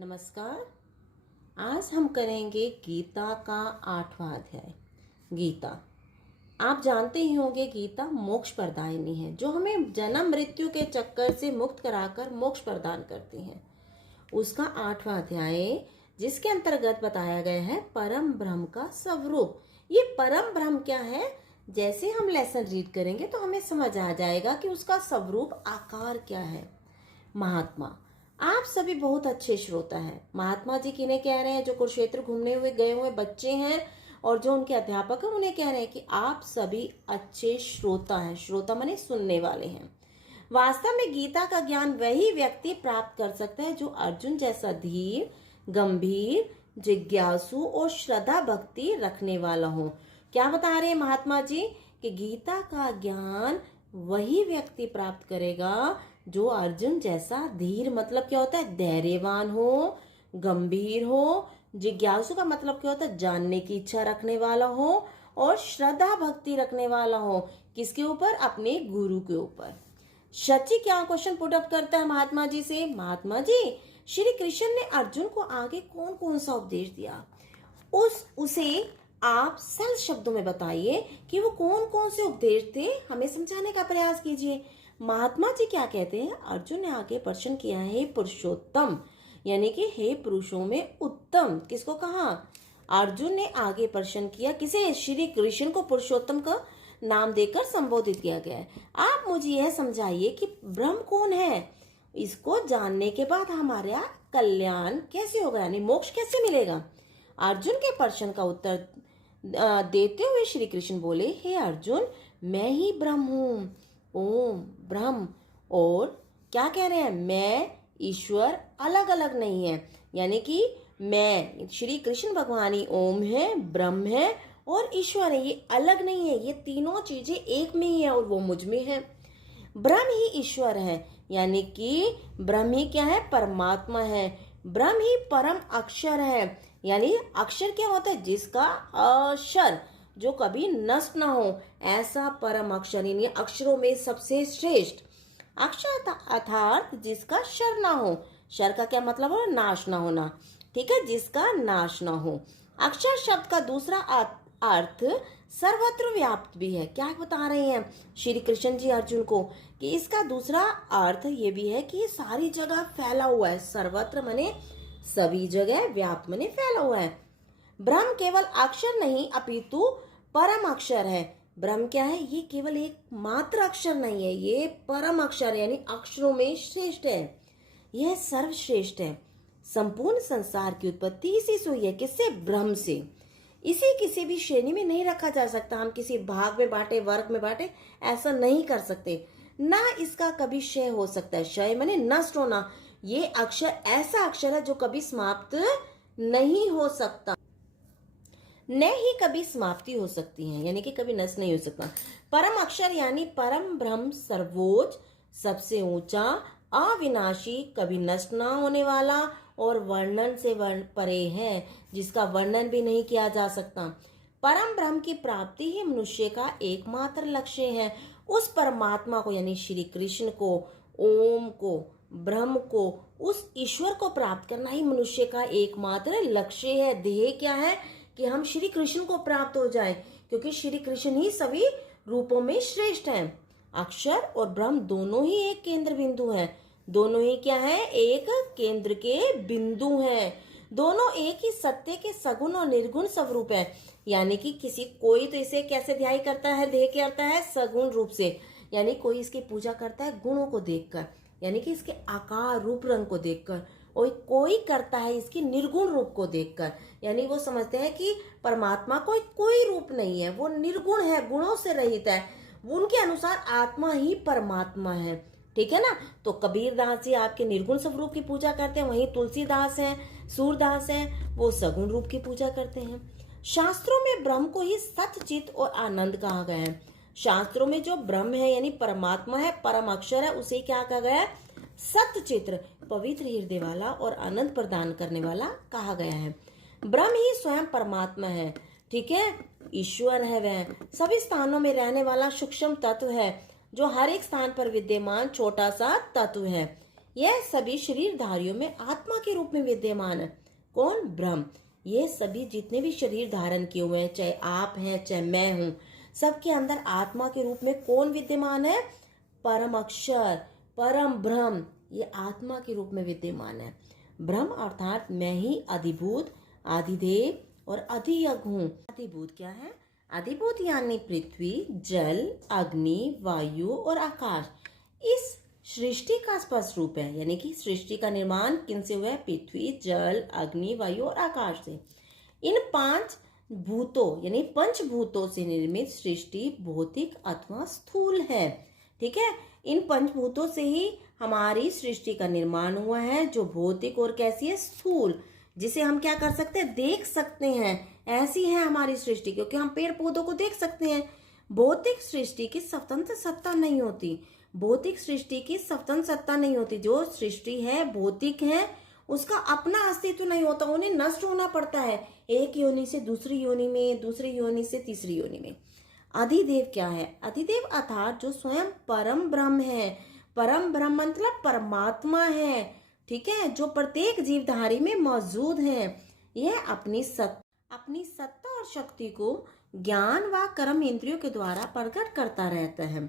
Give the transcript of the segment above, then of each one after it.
नमस्कार। आज हम करेंगे गीता का 8वां अध्याय। गीता, आप जानते ही होंगे, गीता मोक्ष प्रदायिनी है जो हमें जन्म मृत्यु के चक्कर से मुक्त कराकर मोक्ष प्रदान करती है। उसका 8वां अध्याय, जिसके अंतर्गत बताया गया है परम ब्रह्म का स्वरूप। ये परम ब्रह्म क्या है, जैसे हम लेसन रीड करेंगे तो हमें समझ आ जाएगा कि उसका स्वरूप आकार क्या है। महात्मा, आप सभी बहुत अच्छे श्रोता हैं। महात्मा जी किन्हें कह रहे हैं? जो कुरुक्षेत्र घूमने हुए गए हुए बच्चे हैं और जो उनके अध्यापक हैं उन्हें कह रहे हैं कि आप सभी अच्छे श्रोता हैं। श्रोता माने सुनने वाले हैं। वास्तव में गीता का ज्ञान वही व्यक्ति प्राप्त कर सकता है जो अर्जुन जैसा धीर, गंभीर, जिज्ञासु और श्रद्धा भक्ति रखने वाला हो। क्या बता रहे हैं महात्मा जी? कि गीता का ज्ञान वही व्यक्ति प्राप्त करेगा जो अर्जुन जैसा धीर, मतलब क्या होता है? धैर्यवान हो, गंभीर हो। जिज्ञासु का मतलब क्या होता है? जानने की इच्छा रखने वाला हो। और श्रद्धा भक्ति रखने वाला हो। किसके ऊपर? अपने गुरु के ऊपर। शची क्या क्वेश्चन पुट अप करता है महात्मा जी से? महात्मा जी, श्री कृष्ण ने अर्जुन को आगे कौन कौन सा उपदेश दिया, उसे आप सरल शब्दों में बताइए कि वो कौन कौन से उपदेश थे, हमें समझाने का प्रयास कीजिए। महात्मा जी क्या कहते हैं? अर्जुन ने आगे प्रश्न किया है, हे पुरुषोत्तम, यानी कि हे पुरुषों में उत्तम। किसको कहा? अर्जुन ने आगे प्रश्न किया। किसे? श्री कृष्ण को पुरुषोत्तम का नाम देकर संबोधित किया गया है। आप मुझे यह समझाइए कि ब्रह्म कौन है? इसको जानने के बाद हमारा कल्याण कैसे होगा, यानी मोक्ष कैसे मिलेगा? अर्जुन के प्रश्न का उत्तर देते हुए श्री कृष्ण बोले, हे अर्जुन, मैं ही ब्रह्म हूँ। ओम ब्रह्म। और क्या कह रहे हैं? मैं ईश्वर अलग अलग नहीं है, यानी कि मैं, श्री कृष्ण भगवान ही ओम है, ब्रह्म है और ईश्वर है। ये अलग नहीं है, ये तीनों चीजें एक में ही है और वो मुझ में है। ब्रह्म ही ईश्वर है, यानी कि ब्रह्म ही क्या है? परमात्मा है। ब्रह्म ही परम अक्षर है, यानी अक्षर क्या होता है? जिसका अक्षर जो कभी नष्ट ना हो, ऐसा परम अक्षर, यानी अक्षरों में सबसे श्रेष्ठ अक्षर, अर्थात जिसका शर ना हो। शर का क्या मतलब हो? नाश ना होना। ठीक है, जिसका नाश ना हो। अक्षर शब्द का दूसरा अर्थ सर्वत्र व्याप्त भी है। क्या बता रहे हैं श्री कृष्ण जी अर्जुन को? कि इसका दूसरा अर्थ ये भी है कि ये सारी जगह फैला हुआ है। सर्वत्र माने सभी जगह, व्याप्त माने फैला हुआ है। ब्रह्म केवल अक्षर नहीं अपितु परम अक्षर है। ब्रह्म क्या है? ये केवल एक मात्र अक्षर नहीं है, ये परम अक्षर है, यानी अक्षरों में श्रेष्ठ है। यह सर्वश्रेष्ठ है। संपूर्ण संसार की उत्पत्ति इसी से हुई है। किससे? ब्रह्म से। इसे किसी भी श्रेणी में नहीं रखा जा सकता। हम किसी भाग में बांटे, वर्ग में बांटे, ऐसा नहीं कर सकते। ना इसका कभी क्षय हो सकता है। क्षय माने नष्ट होना। ये अक्षर ऐसा अक्षर है जो कभी समाप्त नहीं हो सकता, न ही कभी समाप्ति हो सकती है, यानी कि कभी नष्ट नहीं हो सकता। परम अक्षर यानी परम ब्रह्म, सर्वोच्च, सबसे ऊंचा, अविनाशी, कभी नष्ट ना होने वाला और वर्णन से परे है, जिसका वर्णन भी नहीं किया जा सकता। परम ब्रह्म की प्राप्ति ही मनुष्य का एकमात्र लक्ष्य है। उस परमात्मा को, यानी श्री कृष्ण को, ओम को, ब्रह्म को, उस ईश्वर को प्राप्त करना ही मनुष्य का एकमात्र लक्ष्य है। ध्येय क्या है? कि हम श्री कृष्ण को प्राप्त हो जाएं, क्योंकि श्री कृष्ण ही सभी रूपों में श्रेष्ठ हैं। अक्षर और ब्रह्म दोनों ही एक केंद्र बिंदु हैं। दोनों ही क्या है? एक केंद्र के बिंदु हैं। दोनों एक ही सत्य के सगुण और निर्गुण स्वरूप है, यानी कि कोई तो इसे कैसे ध्यान करता है? ध्येय करता है सगुण रूप से, यानी कोई इसकी पूजा करता है गुणों को देखकर, यानी कि इसके आकार, रूप, रंग को देखकर। और कोई करता है इसकी निर्गुण रूप को देखकर, यानी वो समझते हैं कि परमात्मा कोई रूप नहीं है, वो निर्गुण है, गुणों से रहित है। उनके अनुसार आत्मा ही परमात्मा है। ठीक है ना? तो कबीरदास जी आपके निर्गुण स्वरूप की पूजा करते हैं, वहीं तुलसीदास हैं, सूरदास हैं, वो सगुण रूप की पूजा करते हैं। शास्त्रों में ब्रह्म को ही सत्य, चित और आनंद कहा गया है। शास्त्रों में जो ब्रह्म है, यानी परमात्मा है, परम अक्षर है, उसे क्या कहा गया है? सत्य चित्र, पवित्र हृदय वाला और आनंद प्रदान करने वाला कहा गया है। ब्रह्म ही स्वयं परमात्मा है। ठीक है, ईश्वर है, वह सभी स्थानों में रहने वाला सूक्ष्म तत्व है, जो हर एक स्थान पर विद्यमान छोटा सा तत्व है। यह सभी शरीरधारियों में आत्मा के रूप में विद्यमान है। कौन? ब्रह्म। ये सभी जितने भी शरीर धारण किए हुए हैं, चाहे आप हैं चाहे मैं हूं, सबके अंदर आत्मा के रूप में कौन विद्यमान है? परम अक्षर, परम ब्रह्म, ये आत्मा के रूप में विद्यमान है। ब्रह्म अर्थात मैं ही अधिभूत, आदिदेव और अधियज्ञ हूँ। अधिभूत क्या है? अधिभूत यानी पृथ्वी, जल, अग्नि, वायु और आकाश इस सृष्टि का स्पष्ट रूप है। यानी कि सृष्टि का निर्माण किनसे हुआ है? पृथ्वी, जल, अग्नि, वायु और आकाश से। इन 5 भूतों यानी पंचभूतों से निर्मित सृष्टि भौतिक अथवा स्थूल है। ठीक है, इन पंचभूतों से ही हमारी सृष्टि का निर्माण हुआ है, जो भौतिक और कैसी है? स्थूल, जिसे हम क्या कर सकते हैं? देख सकते हैं। ऐसी है हमारी सृष्टि, क्योंकि हम पेड़ पौधों को देख सकते हैं। भौतिक सृष्टि की स्वतंत्र सत्ता नहीं होती। भौतिक सृष्टि की स्वतंत्र सत्ता नहीं होती। जो सृष्टि है, भौतिक है, उसका अपना अस्तित्व नहीं होता, उन्हें नष्ट होना पड़ता है, एक योनि से दूसरी योनि में, दूसरी योनि से तीसरी योनि में। अधिदेव क्या है? अधिदेव अर्थात जो स्वयं परम ब्रह्म है। परम ब्रह्म मतलब परमात्मा है। ठीक है, जो प्रत्येक जीवधारी में मौजूद है। यह अपनी सत्ता और शक्ति को ज्ञान व कर्म इंद्रियों के द्वारा प्रकट करता रहता है।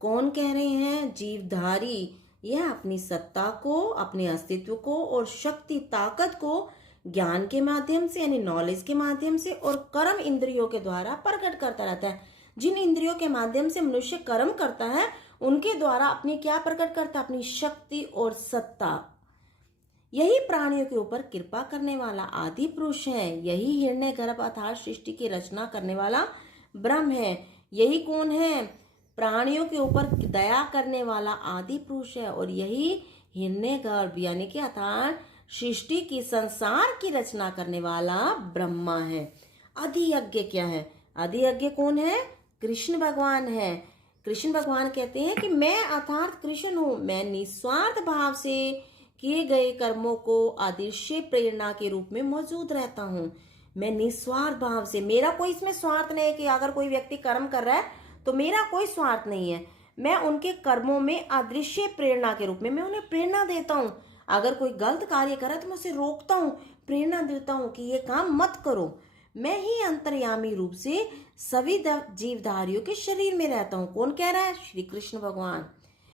कौन कह रहे हैं? जीवधारी। यह अपनी सत्ता को, अपने अस्तित्व को और शक्ति ताकत को ज्ञान के माध्यम से यानी नॉलेज के माध्यम से और कर्म इंद्रियों के द्वारा प्रकट करता रहता है। जिन इंद्रियों के माध्यम से मनुष्य कर्म करता है, उनके द्वारा अपनी क्या प्रकट करता है? अपनी शक्ति और सत्ता। यही प्राणियों के ऊपर कृपा करने वाला आदि पुरुष है। यही हिरण्यगर्भ अर्थात सृष्टि की रचना करने वाला ब्रह्म है। यही कौन है? प्राणियों के ऊपर दया करने वाला आदि पुरुष है। और यही हिरण्यगर्भ यानी कि अर्थात सृष्टि की, संसार की रचना करने वाला ब्रह्मा है। अधियज्ञ क्या है? अधियज्ञ कौन है? कृष्ण भगवान है। कृष्ण भगवान कहते हैं कि मैं अर्थात कृष्ण हूं। मैं निस्वार्थ भाव से किए गए कर्मों को अदृश्य प्रेरणा के रूप में मौजूद रहता हूँ। मैं निस्वार्थ भाव से, मेरा कोई इसमें स्वार्थ नहीं है कि अगर कोई व्यक्ति कर्म कर रहा है तो मेरा कोई स्वार्थ नहीं है। मैं उनके कर्मों में अदृश्य प्रेरणा के रूप में मैं उन्हें प्रेरणा देता हूँ। अगर कोई गलत कार्य करे तो मैं उसे रोकता हूँ, प्रेरणा देता हूँ कि ये काम मत करो। मैं ही अंतर्यामी रूप से सभी जीवधारियों के शरीर में रहता हूँ। कौन कह रहा है? श्री कृष्ण भगवान।